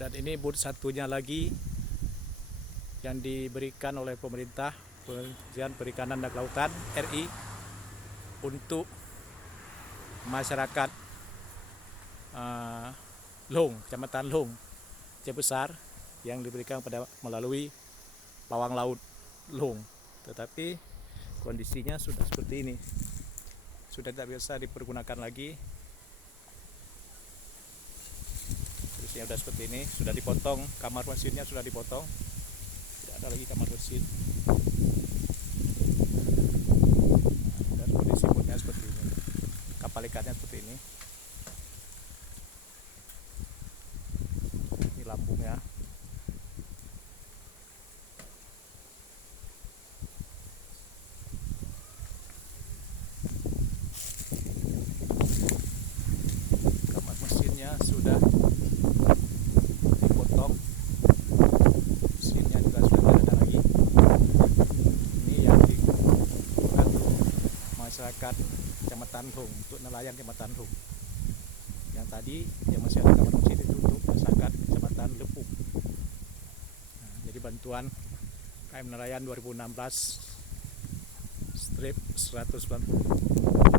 Dan ini booth satunya lagi yang diberikan oleh pemerintah, Kementerian Perikanan dan Kelautan RI, untuk masyarakat Long, Kecamatan Long, Aceh Besar, yang diberikan pada melalui pawang laut Long. Tetapi kondisinya sudah seperti ini, sudah tidak bisa dipergunakan lagi. Kondisinya sudah seperti ini, sudah dipotong, kamar mesinnya sudah dipotong, tidak ada lagi kamar mesin. Dan kondisi bootnya seperti ini, kapal ikannya seperti ini. Ini lambungnya. Kamar mesinnya sudah dipotong, mesinnya juga sudah tidak ada lagi. Ini yang digunakan untuk masyarakat Kecamatan Long, untuk nelayan Kecamatan Long. Yang tadi yang masih ada kamar mesin itu untuk masyarakat Kecamatan Lepung. Nah, jadi bantuan KM Nelayan 2016/190.